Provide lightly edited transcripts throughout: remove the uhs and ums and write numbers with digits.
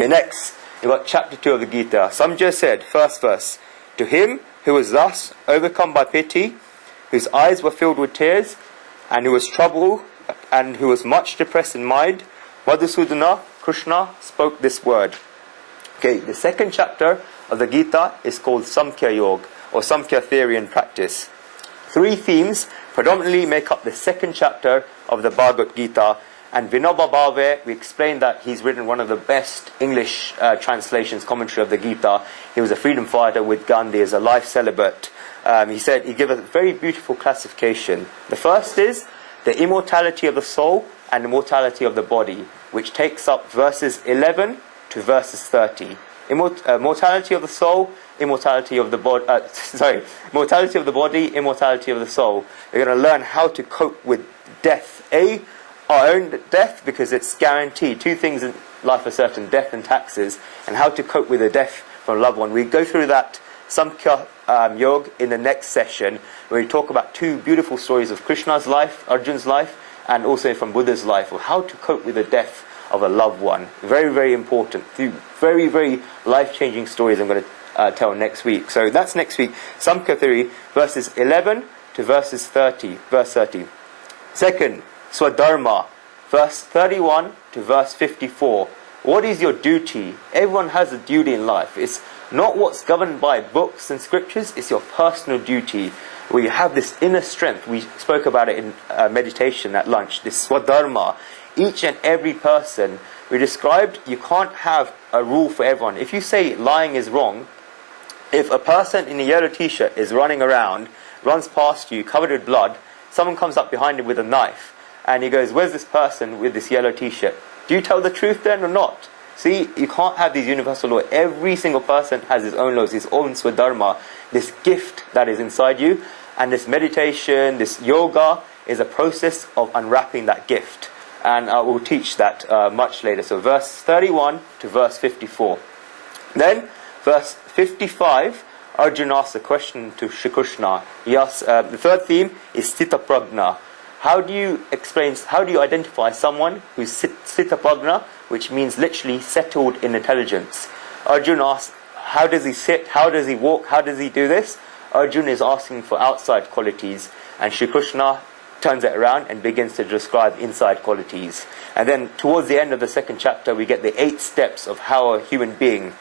Okay, next, you've got chapter 2 of the Gita. Samjaya said, first verse, to him who was thus overcome by pity, whose eyes were filled with tears, and who was troubled, and who was much depressed in mind, Madhusudana, Krsna, spoke this word. Okay, the second chapter of the Gita is called Samkhya Yoga, or Samkhya theory and practice. 3 themes predominantly make up the second chapter of the Bhagavad Gita, and Vinoba Bhave, we explained that he's written one of the best English translations, commentary of the Gita. He was a freedom fighter with Gandhi as a life celibate. He said, he gave us a very beautiful classification. The first is the immortality of the soul and the mortality of the body, which takes up verses 11 to verses 30. Mortality of the soul, immortality of the body. Mortality of the body, immortality of the soul. We're going to learn how to cope with death. Our own death, because it's guaranteed. 2 things in life are certain: death and taxes, and how to cope with the death from a loved one. We go through that Samkhya Yoga in the next session, where we talk about 2 beautiful stories of Krishna's life, Arjun's life, and also from Buddha's life, of how to cope with the death of a loved one. Very, very important. 2 very, very life-changing stories I'm going to tell next week. So that's next week. Samkhya theory, verses 11 to verses 30. Verse 30. Second, Swadharma, verse 31 to verse 54. What is your duty? Everyone has a duty in life. It's not what's governed by books and scriptures, it's your personal duty, where you have this inner strength. We spoke about it in meditation at lunch, this Swadharma. Each and every person, we described, you can't have a rule for everyone. If you say lying is wrong, if a person in a yellow t-shirt is running around, runs past you, covered with blood, someone comes up behind him with a knife, and he goes, where's this person with this yellow t-shirt? Do you tell the truth then or not? See, you can't have these universal laws. Every single person has his own laws, his own Swadharma, this gift that is inside you. And this meditation, this yoga, is a process of unwrapping that gift. And I will teach that much later. So verse 31 to verse 54. Then, verse 55, Arjuna asks a question to Shri Krishna. He asks, the third theme is Sthita Prajna. How do you identify someone who's Sthita Prajna, which means literally settled in intelligence? Arjuna asks, how does he sit? How does he walk? How does he do this? Arjuna is asking for outside qualities, and Shri Krishna turns it around and begins to describe inside qualities. And then towards the end of the second chapter, we get the 8 steps of how a human being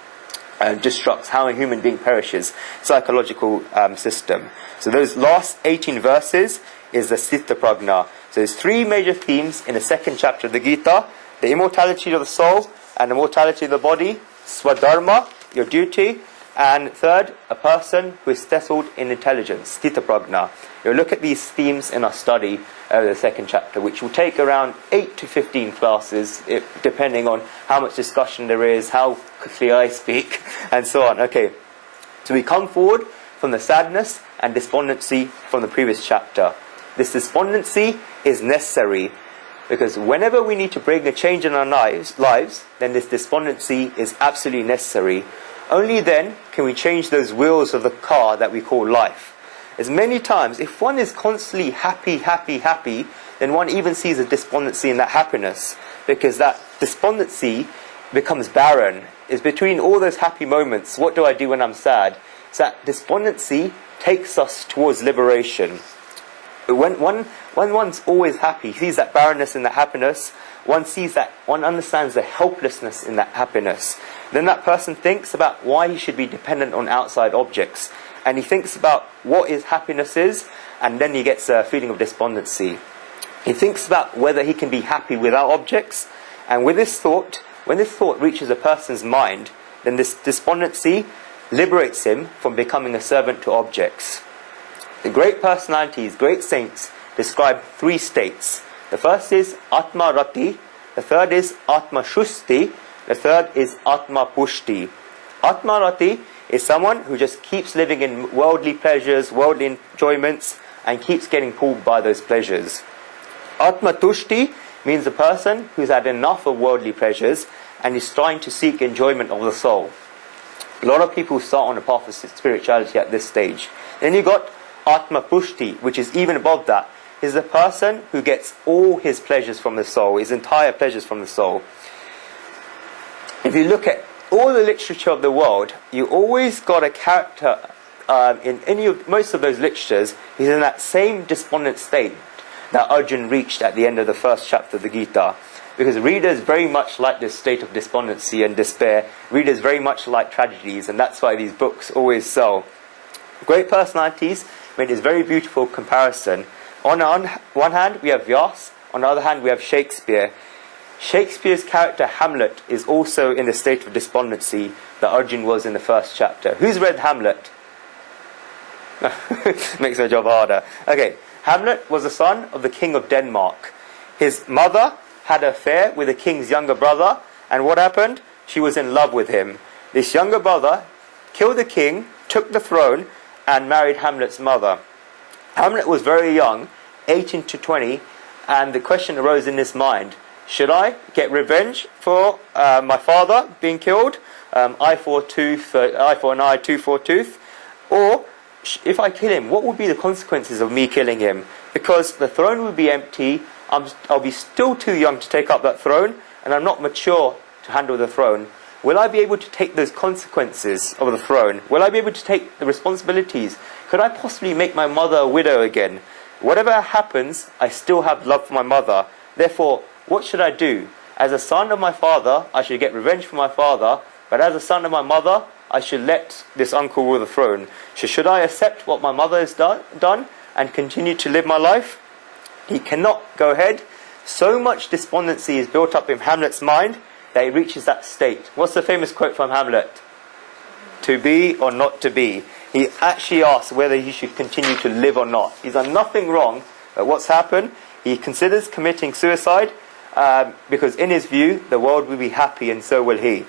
destructs, how a human being perishes, psychological system. So those last 18 verses is the Sthita Prajna. So there's 3 major themes in the second chapter of the Gita: the immortality of the soul and the mortality of the body, Swadharma, your duty, and third, a person who is settled in intelligence, Sthita Prajna. We'll look at these themes in our study of the second chapter, which will take around 8 to 15 classes, depending on how much discussion there is, how quickly I speak, and so on. Okay, so we come forward from the sadness and despondency from the previous chapter. This despondency is necessary, because whenever we need to bring a change in our lives, then this despondency is absolutely necessary. Only then can we change those wheels of the car that we call life. As many times, if one is constantly happy, then one even sees a despondency in that happiness, because that despondency becomes barren. It's between all those happy moments, what do I do when I'm sad? So that despondency takes us towards liberation. When one's always happy, sees that barrenness in that happiness, one understands the helplessness in that happiness. Then that person thinks about why he should be dependent on outside objects. And he thinks about what his happiness is, and then he gets a feeling of despondency. He thinks about whether he can be happy without objects, and with this thought, when this thought reaches a person's mind, then this despondency liberates him from becoming a servant to objects. The great personalities, great saints, describe 3 states. The first is Atma Rati, the third is Atma Shusti, the third is Atma Pushti. Atma Rati is someone who just keeps living in worldly pleasures, worldly enjoyments, and keeps getting pulled by those pleasures. Atma Tushti means a person who's had enough of worldly pleasures and is trying to seek enjoyment of the soul. A lot of people start on the path of spirituality at this stage. Then you got Atma Pushti, which is even above that, is the person who gets all his pleasures from the soul, his entire pleasures from the soul. if you look at all the literature of the world, you always got a character in most of those literatures, he's in that same despondent state that Arjun reached at the end of the first chapter of the Gita. Because readers very much like this state of despondency and despair. Readers very much like tragedies, and that's why these books always sell. Great personalities made this very beautiful comparison. On one hand, we have Vyas. On the other hand, we have Shakespeare. Shakespeare's character Hamlet is also in the state of despondency that Arjun was in the first chapter. Who's read Hamlet? Makes my job harder. Okay, Hamlet was the son of the king of Denmark. His mother had an affair with the king's younger brother, and what happened? She was in love with him. This younger brother killed the king, took the throne, and married Hamlet's mother. Hamlet was very young, 18 to 20, and the question arose in his mind, should I get revenge for my father being killed? Eye for tooth, eye for an eye, tooth for tooth. Or, if I kill him, what would be the consequences of me killing him? Because the throne would be empty, I'll be still too young to take up that throne, and I'm not mature to handle the throne. Will I be able to take those consequences of the throne? Will I be able to take the responsibilities? Could I possibly make my mother a widow again? Whatever happens, I still have love for my mother. Therefore, what should I do? As a son of my father, I should get revenge for my father, but as a son of my mother, I should let this uncle rule the throne. So should I accept what my mother has done and continue to live my life? He cannot go ahead. So much despondency is built up in Hamlet's mind that he reaches that state. What's the famous quote from Hamlet? To be or not to be. He actually asks whether he should continue to live or not. He's done nothing wrong, but what's happened? He considers committing suicide because in his view, the world will be happy and so will he.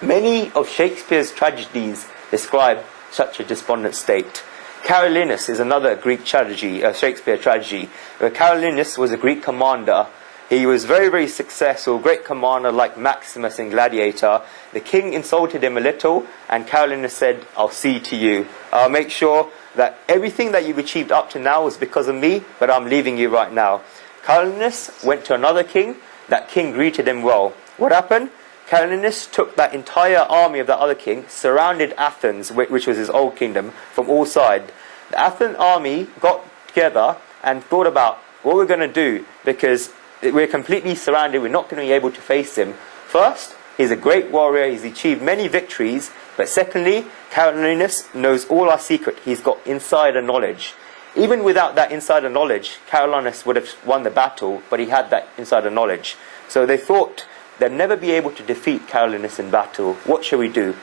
Many of Shakespeare's tragedies describe such a despondent state. Carolinus is another Greek tragedy, a Shakespeare tragedy, where Carolinus was a Greek commander. He was very, very successful, great commander like Maximus in Gladiator. The king insulted him a little, and Carolinus said, I'll see to you. I'll make sure that everything that you've achieved up to now is because of me, but I'm leaving you right now. Carolinus went to another king. That king greeted him well. What happened? Carolinus took that entire army of that other king, surrounded Athens, which was his old kingdom, from all sides. The Athens army got together and thought about what we're going to do, because we're completely surrounded, we're not going to be able to face him. First, he's a great warrior, he's achieved many victories, but secondly, Carolinus knows all our secret. He's got insider knowledge. Even without that insider knowledge, Carolinus would have won the battle, but he had that insider knowledge. So they thought they'd never be able to defeat Carolinus in battle. What shall we do?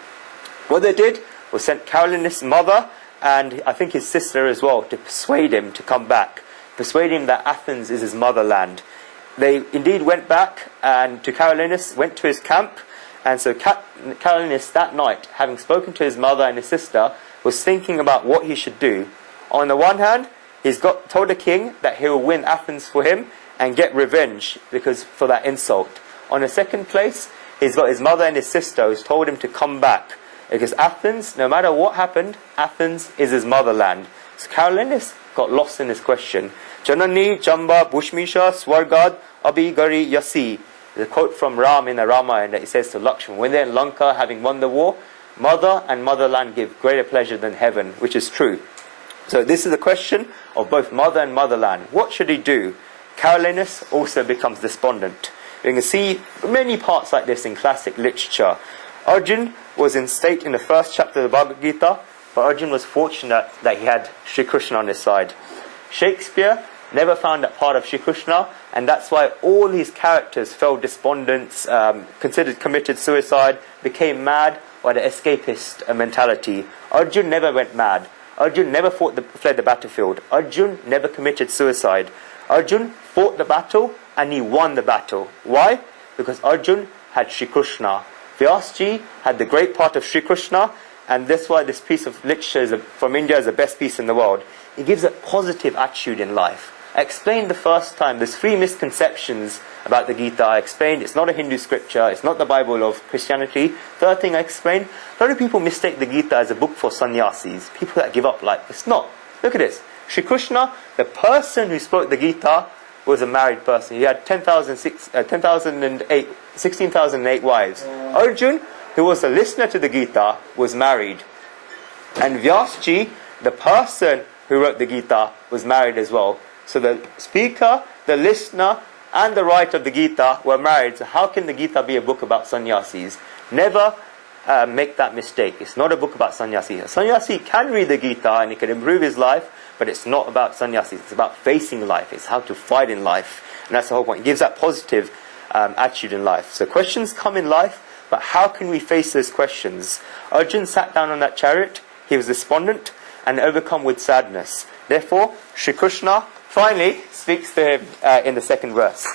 What they did was sent Carolinus' mother and I think his sister as well to persuade him to come back, persuade him that Athens is his motherland. They indeed went back and to Carolinus, went to his camp, and so Carolinus that night, having spoken to his mother and his sister, was thinking about what he should do. On the one hand, he's told the king that he will win Athens for him and get revenge for that insult. On the second place, he's got his mother and his sister who's told him to come back. Because Athens, no matter what happened, Athens is his motherland. So Carolinus got lost in this question. Janani Jamba Bushmisha Swargad Abhigari Yasi. The quote from Ram in the Ramayana that he says to Lakshman, when they're in Lanka having won the war, mother and motherland give greater pleasure than heaven, which is true. So this is a question of both mother and motherland. What should he do? Carolinus also becomes despondent. You can see many parts like this in classic literature. Arjun was in state in the first chapter of the Bhagavad Gita, but Arjun was fortunate that he had Sri Krishna on his side. Shakespeare never found that part of Sri Krishna, and that's why all his characters fell despondent, committed suicide, became mad by the escapist mentality. Arjun never went mad. Arjun never fled the battlefield. Arjun never committed suicide. Arjun fought the battle and he won the battle. Why? Because Arjun had Sri Krishna. Vyasji had the great part of Sri Krishna, and that's why this piece of literature from India is the best piece in the world. It gives a positive attitude in life. I explained the first time, there's 3 misconceptions about the Gita. I explained it's not a Hindu scripture, it's not the Bible of Christianity. Third thing I explained, a lot of people mistake the Gita as a book for sannyasis, people that give up life. It's not. Look at this. Sri Krishna, the person who spoke the Gita, was a married person. He had 16,008 wives. Arjun, who was a listener to the Gita, was married. And Vyasji, the person who wrote the Gita, was married as well. So the speaker, the listener, and the writer of the Gita were married. So how can the Gita be a book about sannyasis? Never make that mistake. It's not a book about sannyasis. A sannyasi can read the Gita and he can improve his life, but it's not about sannyasis. It's about facing life. It's how to fight in life. And that's the whole point. It gives that positive attitude in life. So questions come in life, but how can we face those questions? Arjun sat down on that chariot. He was despondent and overcome with sadness. Therefore, Sri Krishna finally speaks to him in the second verse.